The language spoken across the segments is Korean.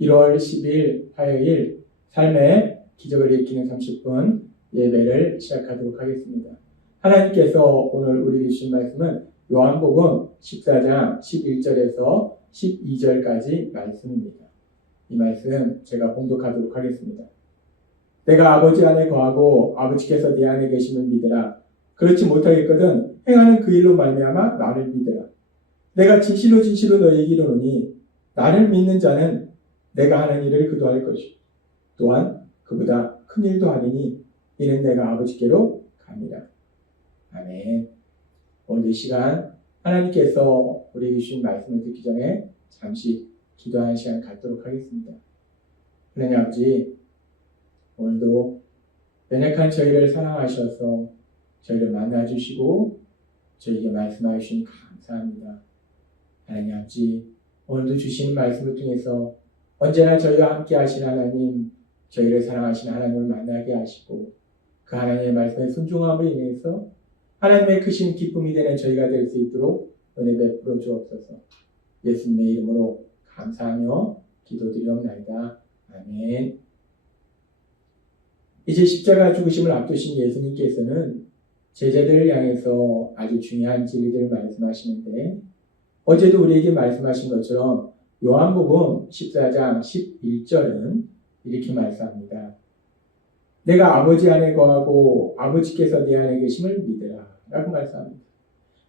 1월 10일 화요일 삶의 기적을 일으키는 30분 예배를 시작하도록 하겠습니다. 하나님께서 오늘 우리에게 주신 말씀은 요한복음 14장 11절에서 12절까지 말씀입니다. 이 말씀 제가 봉독하도록 하겠습니다. 내가 아버지 안에 거하고 아버지께서 내 안에 계심을 믿으라. 그렇지 못하겠거든 행하는 그 일로 말미암아 나를 믿으라. 내가 진실로 너희에게 이르노니 나를 믿는 자는 내가 하는 일을 그도 할 것이요 또한 그보다 큰 일도 하리니 이는 내가 아버지께로 갑니다. 아멘. 오늘 이 시간 하나님께서 우리에게 주신 말씀을 듣기 전에 잠시 기도하는 시간 갖도록 하겠습니다. 하나님 아버지, 오늘도 연약한 저희를 사랑하셔서 저희를 만나주시고 저희에게 말씀하여 주시니 감사합니다. 하나님 아버지, 오늘도 주신 말씀을 통해서 언제나 저희와 함께 하신 하나님, 저희를 사랑하신 하나님을 만나게 하시고 그 하나님의 말씀에 순종함으로 인해서 하나님의 크신 기쁨이 되는 저희가 될 수 있도록 은혜 베풀어 주옵소서. 예수님의 이름으로 감사하며 기도드리옵나이다. 아멘. 이제 십자가 죽으심을 앞두신 예수님께서는 제자들을 향해서 아주 중요한 진리들을 말씀하시는데 어제도 우리에게 말씀하신 것처럼 요한복음 14장 11절은 이렇게 말씀합니다. 내가 아버지 안에 거하고 아버지께서 내 안에 계심을 믿으라 라고 말씀합니다.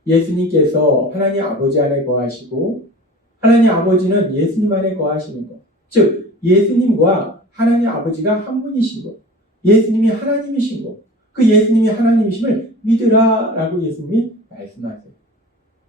예수님께서 하나님 아버지 안에 거하시고 하나님 아버지는 예수님 안에 거하시는 것, 즉 예수님과 하나님 아버지가 한 분이신 것, 예수님이 하나님이신 것, 그 예수님이 하나님이심을 믿으라 라고 예수님이 말씀하세요.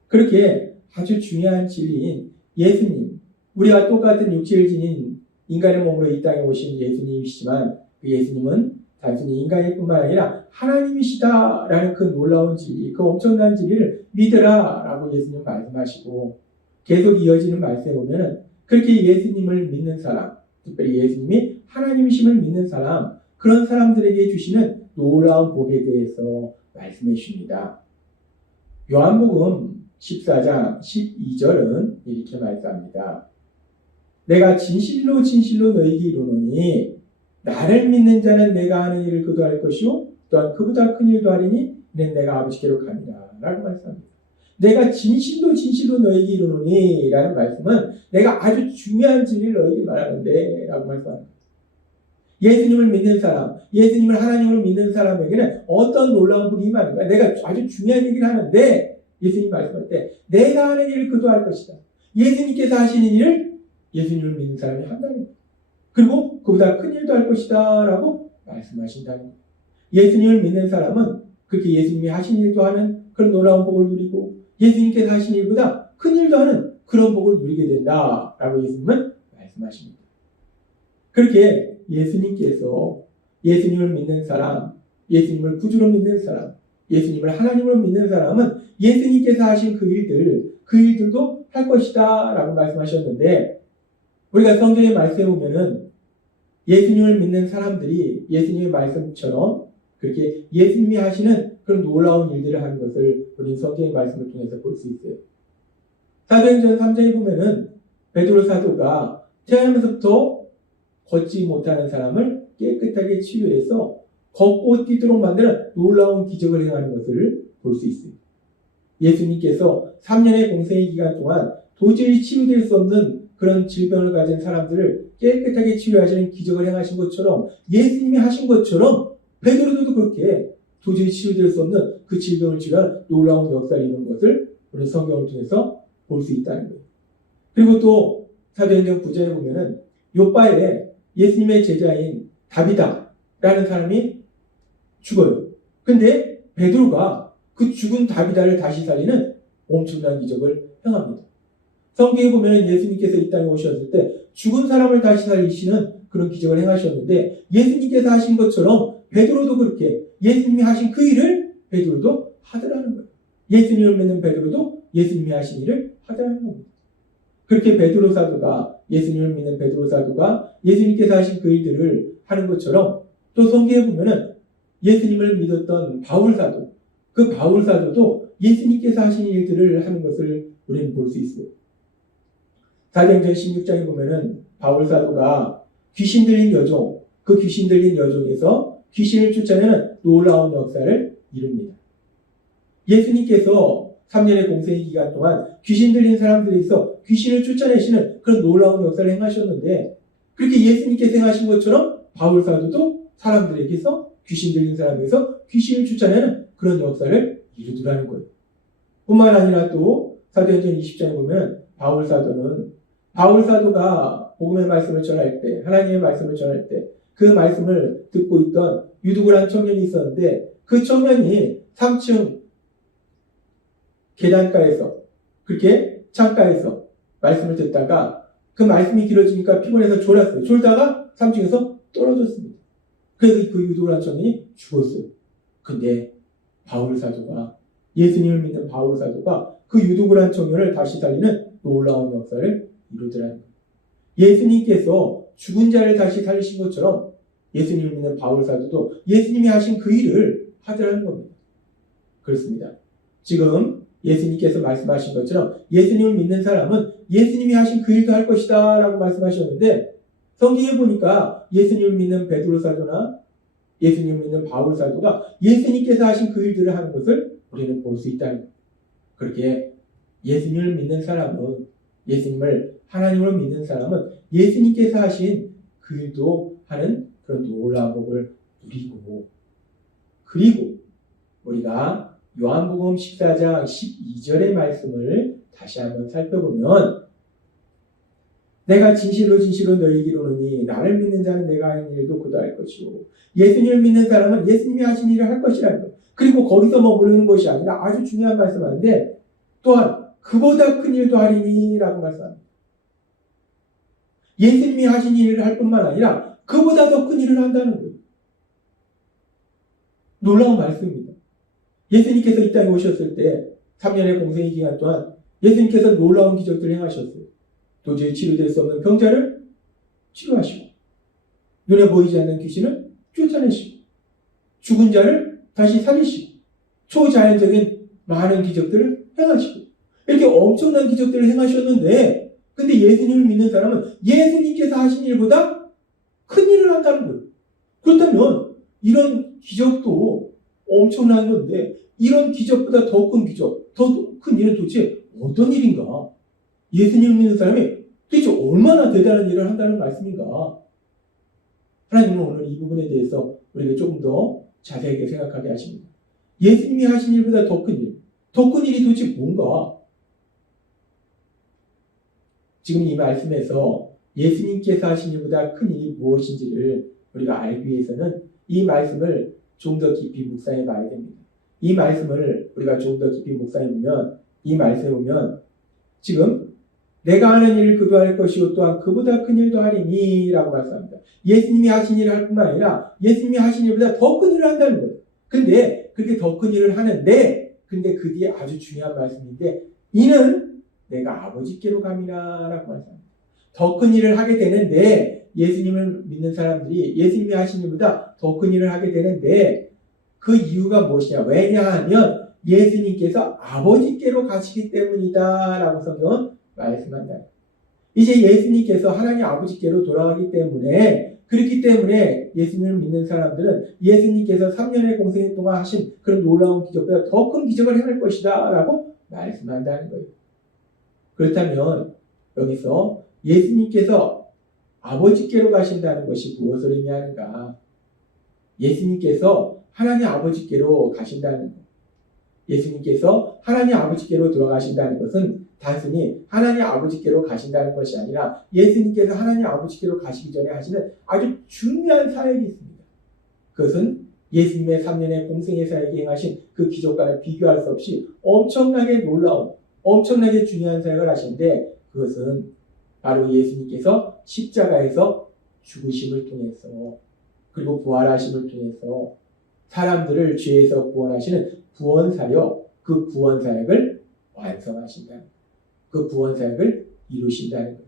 그렇게 아주 중요한 진리인 예수님, 우리와 똑같은 육체를 지닌 인간의 몸으로 이 땅에 오신 예수님이시지만 그 예수님은 단순히 인간일 뿐만 아니라 하나님이시다라는 그 놀라운 진리, 그 엄청난 진리를 믿으라 라고 예수님 말씀하시고 계속 이어지는 말씀에 보면 그렇게 예수님을 믿는 사람, 특별히 예수님이 하나님이심을 믿는 사람, 그런 사람들에게 주시는 놀라운 복에 대해서 말씀해 주십니다. 요한복음 14장 12절은 이렇게 말씀합니다. 내가 진실로 너희에게 이르노니 나를 믿는 자는 내가 하는 일을 그도 할 것이요 또한 그보다 큰 일도 하리니 이는 내가 아버지께로 갑니다 라고 말씀합니다. 내가 진실로 너희에게 이르노니 라는 말씀은 내가 아주 중요한 진리를 너희에게 말하는데 라고 말씀합니다. 예수님을 믿는 사람, 예수님을 하나님으로 믿는 사람에게는 어떤 놀라운 복이 많은가? 내가 아주 중요한 얘기를 하는데 예수님 말씀할 때 내가 하는 일을 그도 할 것이다. 예수님께서 하시는 일을 예수님을 믿는 사람이 한다는 거예요. 그리고 그보다 큰 일도 할 것이다 라고 말씀하신다는 거예요. 예수님을 믿는 사람은 그렇게 예수님이 하신 일도 하는 그런 놀라운 복을 누리고 예수님께서 하신 일보다 큰 일도 하는 그런 복을 누리게 된다 라고 예수님은 말씀하십니다. 그렇게 예수님께서 예수님을 믿는 사람, 예수님을 구주로 믿는 사람, 예수님을 하나님으로 믿는 사람은 예수님께서 하신 그 일들도 할 것이다 라고 말씀하셨는데 우리가 성경의 말씀에 보면은 예수님을 믿는 사람들이 예수님의 말씀처럼 그렇게 예수님이 하시는 그런 놀라운 일들을 하는 것을 우리는 성경의 말씀을 통해서 볼 수 있어요. 사도행전 3장에 보면은 베드로 사도가 태어나면서부터 걷지 못하는 사람을 깨끗하게 치유해서 걷고 뛰도록 만드는 놀라운 기적을 행하는 것을 볼 수 있습니다. 예수님께서 3년의 공생의 기간 동안 도저히 치유될 수 없는 그런 질병을 가진 사람들을 깨끗하게 치유하시는 기적을 행하신 것처럼 예수님이 하신 것처럼 베드로도 그렇게 도저히 치유될 수 없는 그 질병을 치유한 놀라운 역사를 이룬 것을 우리 성경을 통해서 볼 수 있다는 거예요. 그리고 또 사도행전 9장에 보면은 요바에 예수님의 제자인 다비다라는 사람이 죽어요. 근데 베드로가 그 죽은 다비다를 다시 살리는 엄청난 기적을 행합니다. 성경에 보면 예수님께서 이 땅에 오셨을 때 죽은 사람을 다시 살리시는 그런 기적을 행하셨는데 예수님께서 하신 것처럼 베드로도 그렇게 예수님이 하신 그 일을 베드로도 하더라는 거예요. 예수님을 믿는 베드로도 예수님이 하신 일을 하더라는 겁니다. 그렇게 베드로 사도가 예수님을 믿는 베드로 사도가 예수님께서 하신 그 일들을 하는 것처럼 또 성경에 보면은 예수님을 믿었던 바울 사도, 그 바울 사도도 예수님께서 하신 일들을 하는 것을 우리는 볼 수 있어요. 사도행전 16장에 보면은 바울 사도가 귀신 들린 여종, 그 귀신 들린 여종에서 귀신을 쫓아내는 놀라운 역사를 이룹니다. 예수님께서 3년의 공생의 기간 동안 귀신 들린 사람들에게서 귀신을 쫓아내시는 그런 놀라운 역사를 행하셨는데, 그렇게 예수님께서 행하신 것처럼 바울 사도도 사람들에게서 귀신 들린 사람에게서 귀신을 쫓아내는 그런 역사를 이루더라는 거예요. 뿐만 아니라 또 사도행전 20장에 보면 바울 사도가 복음의 말씀을 전할 때, 하나님의 말씀을 전할 때 그 말씀을 듣고 있던 유두고란 청년이 있었는데, 그 청년이 3층 계단가에서, 그렇게 창가에서 말씀을 듣다가 그 말씀이 길어지니까 피곤해서 졸았어요. 졸다가 3층에서 떨어졌습니다. 그래서 그 유두고란 청년이 죽었어요. 근데 바울 사도가, 예수님을 믿는 바울 사도가 그 유두고란 청년을 다시 살리는 놀라운 역사를 이루더라는 거예요. 예수님께서 죽은 자를 다시 살리신 것처럼 예수님을 믿는 바울 사도도 예수님이 하신 그 일을 하더라는 겁니다. 그렇습니다. 지금 예수님께서 말씀하신 것처럼 예수님을 믿는 사람은 예수님이 하신 그 일도 할 것이다 라고 말씀하셨는데, 성경에 보니까 예수님을 믿는 베드로 사도나 예수님을 믿는 바울 사도가 예수님께서 하신 그 일들을 하는 것을 우리는 볼 수 있다는 거예요. 그렇게 예수님을 믿는 사람은, 예수님을 하나님으로 믿는 사람은 예수님께서 하신 그 일도 하는 그런 놀라운 복을 누리고, 그리고 우리가 요한복음 14장 12절의 말씀을 다시 한번 살펴보면, 내가 진실로 진실로 너희에게 이르노니 나를 믿는 자는 내가 하는 일도 그도 할 것이고, 예수님을 믿는 사람은 예수님이 하신 일을 할 것이라는 것. 그리고 거기서 머무르는 것이 아니라 아주 중요한 말씀하는데, 또한 그보다 큰 일도 하리니 라고 말씀합니다. 예수님이 하신 일을 할 뿐만 아니라 그보다 더 큰 일을 한다는 거예요. 놀라운 말씀입니다. 예수님께서 이 땅에 오셨을 때 3년의 공생의 기간 동안 예수님께서 놀라운 기적들을 행하셨어요. 도저히 치료될 수 없는 병자를 치료하시고, 눈에 보이지 않는 귀신을 쫓아내시고, 죽은 자를 다시 살리시고, 초자연적인 많은 기적들을 행하시고, 이렇게 엄청난 기적들을 행하셨는데, 근데 예수님을 믿는 사람은 예수님께서 하신 일보다 큰 일을 한다는 거예요. 그렇다면 이런 기적도 엄청난 건데, 이런 기적보다 더 큰 기적, 더 큰 일은 도대체 어떤 일인가? 예수님을 믿는 사람이 도대체 얼마나 대단한 일을 한다는 말씀인가? 하나님은 오늘 이 부분에 대해서 우리가 조금 더 자세하게 생각하게 하십니다. 예수님이 하신 일보다 더 큰 일, 더 큰 일이 도대체 뭔가? 지금 이 말씀에서 예수님께서 하신 일보다 큰 일이 무엇인지를 우리가 알기 위해서는 이 말씀을 좀 더 깊이 묵상해 봐야 됩니다. 이 말씀을 우리가 좀 더 깊이 묵상해 보면, 이 말씀에 보면 지금 내가 하는 일을 그도 할 것이요 또한 그보다 큰 일도 하리니 라고 말씀합니다. 예수님이 하신 일을 할 뿐만 아니라 예수님이 하신 일보다 더 큰 일을 한다는 거예요. 근데 그렇게 더 큰 일을 하는데, 근데 그 뒤에 아주 중요한 말씀인데, 이는 내가 아버지께로 감이라 라고 말씀합니다. 더 큰 일을 하게 되는데, 예수님을 믿는 사람들이 예수님이 하신 일보다 더 큰 일을 하게 되는데, 그 이유가 무엇이냐? 왜냐하면 예수님께서 아버지께로 가시기 때문이다 라고 성경은 말씀한다. 이제 예수님께서 하나님 아버지께로 돌아가기 때문에, 그렇기 때문에 예수님을 믿는 사람들은 예수님께서 3년의 공생 동안 하신 그런 놀라운 기적보다 더 큰 기적을 행할 것이다 라고 말씀한다는 거예요. 그렇다면 여기서 예수님께서 아버지께로 가신다는 것이 무엇을 의미하는가? 예수님께서 하나님 아버지께로 가신다는 것. 예수님께서 하나님 아버지께로 들어가신다는 것은 단순히 하나님 아버지께로 가신다는 것이 아니라 예수님께서 하나님 아버지께로 가시기 전에 하시는 아주 중요한 사역이 있습니다. 그것은 예수님의 3년의 공생의 사역에 행하신 그 기적과는 비교할 수 없이 엄청나게 놀라운, 엄청나게 중요한 사역을 하시는데, 그것은 바로 예수님께서 십자가에서 죽으심을 통해서, 그리고 부활하심을 통해서 사람들을 죄에서 구원하시는 구원사역, 그 구원사역을 완성하신다는 거예요. 그 구원사역을 이루신다는 거예요.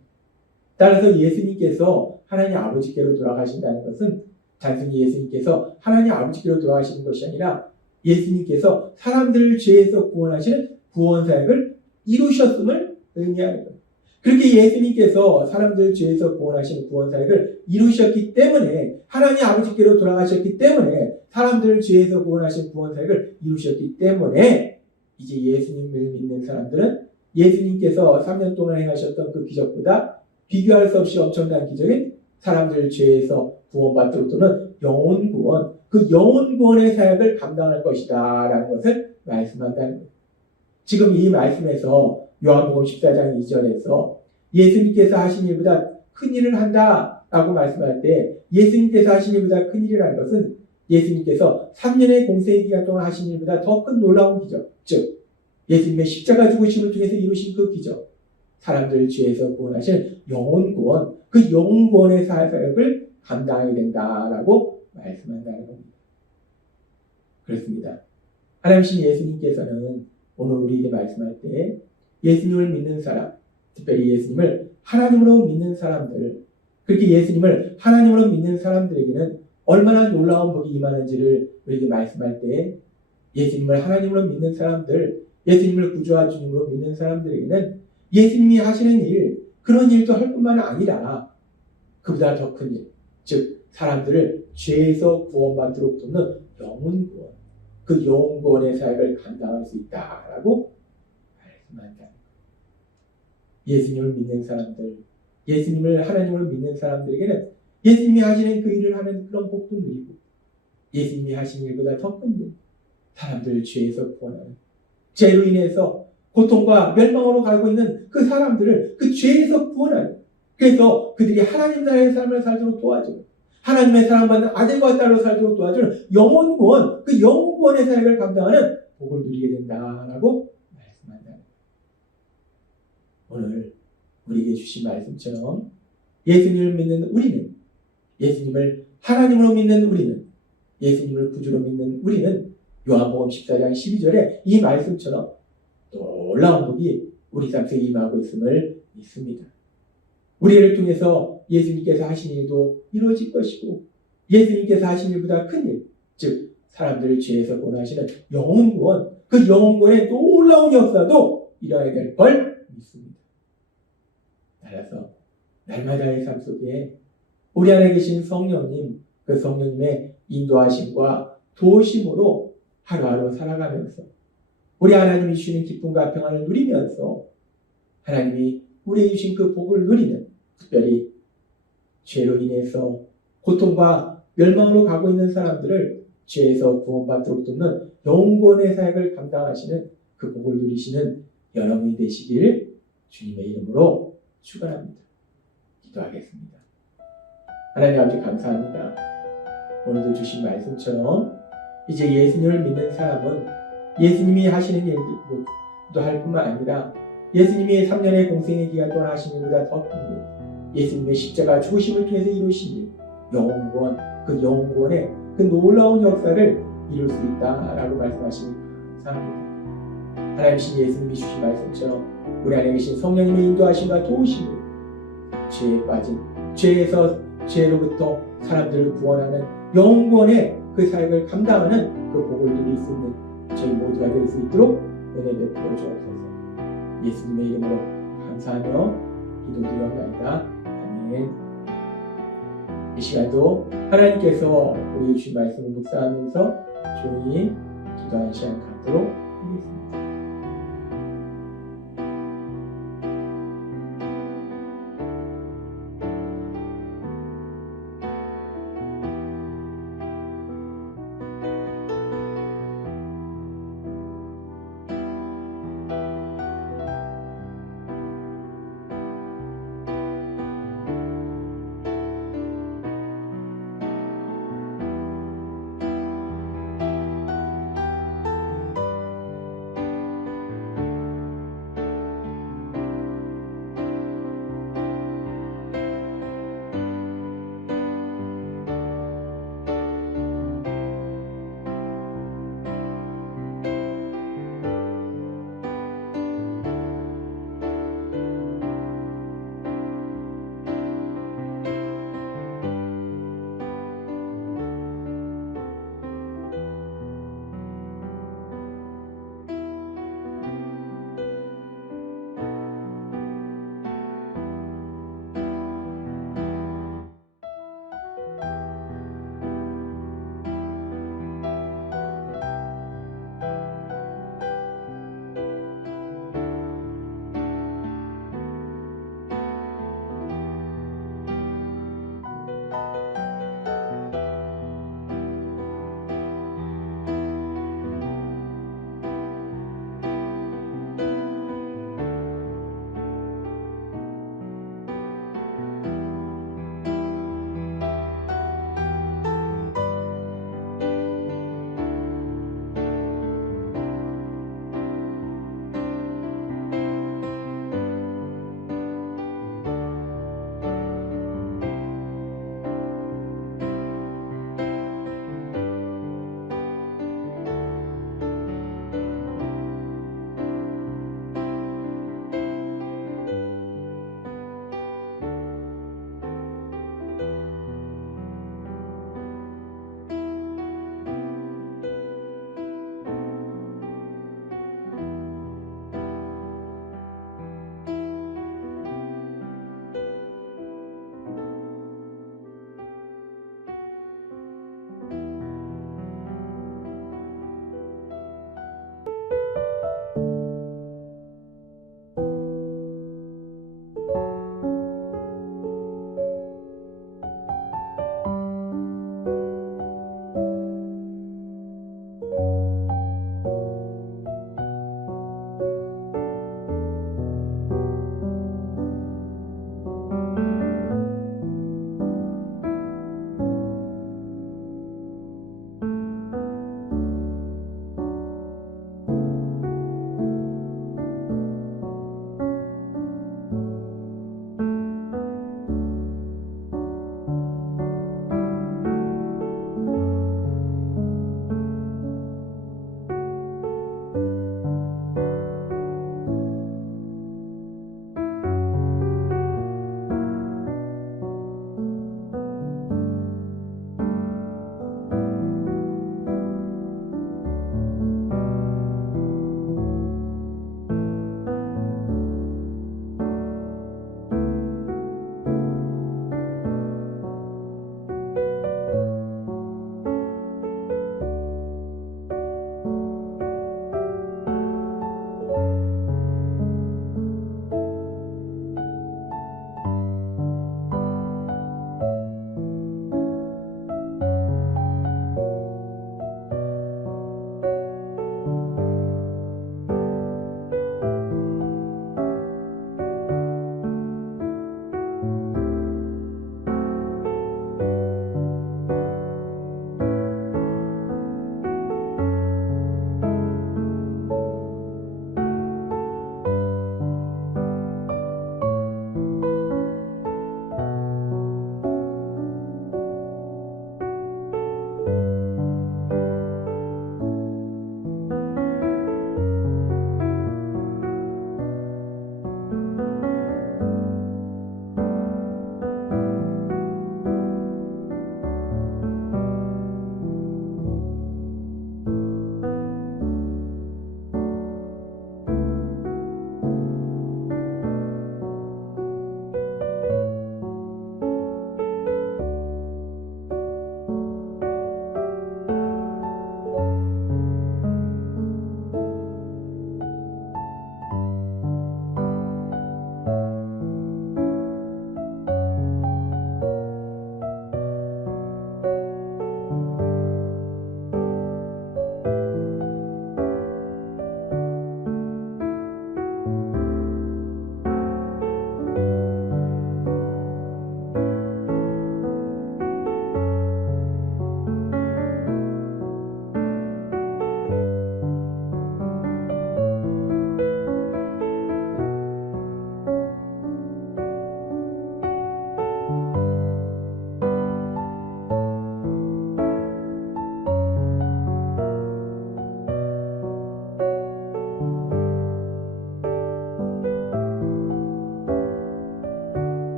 따라서 예수님께서 하나님 아버지께로 돌아가신다는 것은 단순히 예수님께서 하나님 아버지께로 돌아가시는 것이 아니라 예수님께서 사람들을 죄에서 구원하시는 구원사역을 이루셨음을 의미하는 거예요. 그렇게 예수님께서 사람들 죄에서 구원하시는 구원 사역을 이루셨기 때문에, 하나님 아버지께로 돌아가셨기 때문에, 사람들 죄에서 구원하신 구원 사역을 이루셨기 때문에, 이제 예수님을 믿는 사람들은 예수님께서 3년 동안 행하셨던 그 기적보다 비교할 수 없이 엄청난 기적인 사람들 죄에서 구원받도록 또는 영혼 구원, 그 영혼 구원의 사역을 감당할 것이다 라는 것을 말씀한다는 거예요. 지금 이 말씀에서 요한복음 14장 2절에서 예수님께서 하신 일보다 큰 일을 한다 라고 말씀할 때, 예수님께서 하신 일보다 큰 일이라는 것은 예수님께서 3년의 공생의 기간 동안 하신 일보다 더 큰 놀라운 기적, 즉 예수님의 십자가 죽으심을 통해서 이루신 그 기적, 사람들 죄에서 구원하신 영혼 구원, 그 영혼 구원의 사역을 감당하게 된다라고 말씀한다는 겁니다. 그렇습니다. 하나님이신 예수님께서는 오늘 우리에게 말씀할 때 예수님을 믿는 사람, 특별히 예수님을 하나님으로 믿는 사람들, 그렇게 예수님을 하나님으로 믿는 사람들에게는 얼마나 놀라운 복이 임하는지를 우리에게 말씀할 때, 예수님을 하나님으로 믿는 사람들, 예수님을 구주와 주님으로 믿는 사람들에게는 예수님이 하시는 일, 그런 일도 할 뿐만 아니라 그보다 더 큰 일, 즉 사람들을 죄에서 구원받도록 돕는 영혼 구원, 그 영혼 구원의 사역을 감당할 수 있다라고 말씀한다. 예수님을 믿는 사람들, 예수님을 하나님으로 믿는 사람들에게는 예수님이 하시는 그 일을 하는 그런 복도 누리고, 예수님이 하신 일보다 더 큰 일, 사람들을 죄에서 구원하는, 죄로 인해서 고통과 멸망으로 가고 있는 그 사람들을 그 죄에서 구원하는, 그래서 그들이 하나님 나라의 삶을 살도록 도와주는, 하나님의 사랑받는 아들과 딸로 살도록 도와주는 영혼 구원, 그 영혼 구원의 사역을 감당하는 복을 누리게 된다라고 말씀한다. 오늘 우리에게 주신 말씀처럼 예수님을 믿는 우리는, 예수님을 하나님으로 믿는 우리는, 예수님을 구주로 믿는 우리는 요한복음 14장 12절에 이 말씀처럼 놀라운 복이 우리 삶 속에 임하고 있음을 믿습니다. 우리를 통해서 예수님께서 하신 일도 이루어질 것이고, 예수님께서 하신 일보다 큰 일, 즉 사람들을 죄에서 구원하시는 영혼 구원, 그 영혼 구원의 놀라운 역사도 일어나야 될 걸 믿습니다. 따라서 날마다의 삶 속에 우리 안에 계신 성령님, 그 성령님의 인도하심과 도우심으로 하루하루 살아가면서 우리 하나님이 주시는 기쁨과 평안을 누리면서 하나님이 우리에게 주신 그 복을 누리는, 특별히 죄로 인해서 고통과 멸망으로 가고 있는 사람들을 죄에서 구원받도록 돕는 영혼구원의 사역을 감당하시는 그 복을 누리시는 여러분이 되시길 주님의 이름으로 축원합니다. 기도하겠습니다. 하나님 아버지 감사합니다. 오늘도 주신 말씀처럼 이제 예수님을 믿는 사람은 예수님이 하시는 일도 할 뿐만 아니라 예수님이 3년의 공생의 기간 동안 하신 일보다 더 큰 일, 예수님의 십자가 죽으심을 통해서 이루신 일, 영혼구원, 그 영혼구원의 그 놀라운 역사를 이룰 수 있다라고 말씀하시니 감사합니다. 하나님이신 예수님이 주신 말씀처럼 우리 안에 계신 성령님의 인도하심과 도우심으로 죄에 빠진, 죄로부터 사람들을 구원하는 영혼구원의 그 사역을 감당하는 그 복을 누릴 수 있는 저희 모두가 될 수 있도록 은혜 베풀어 주옵소서. 예수님의 이름으로 감사하며 기도드리옵나이다. 아멘. 이 시간도 하나님께서 우리 주신 말씀을 묵상하면서 조용히 기도하는 시간 갖도록 하겠습니다.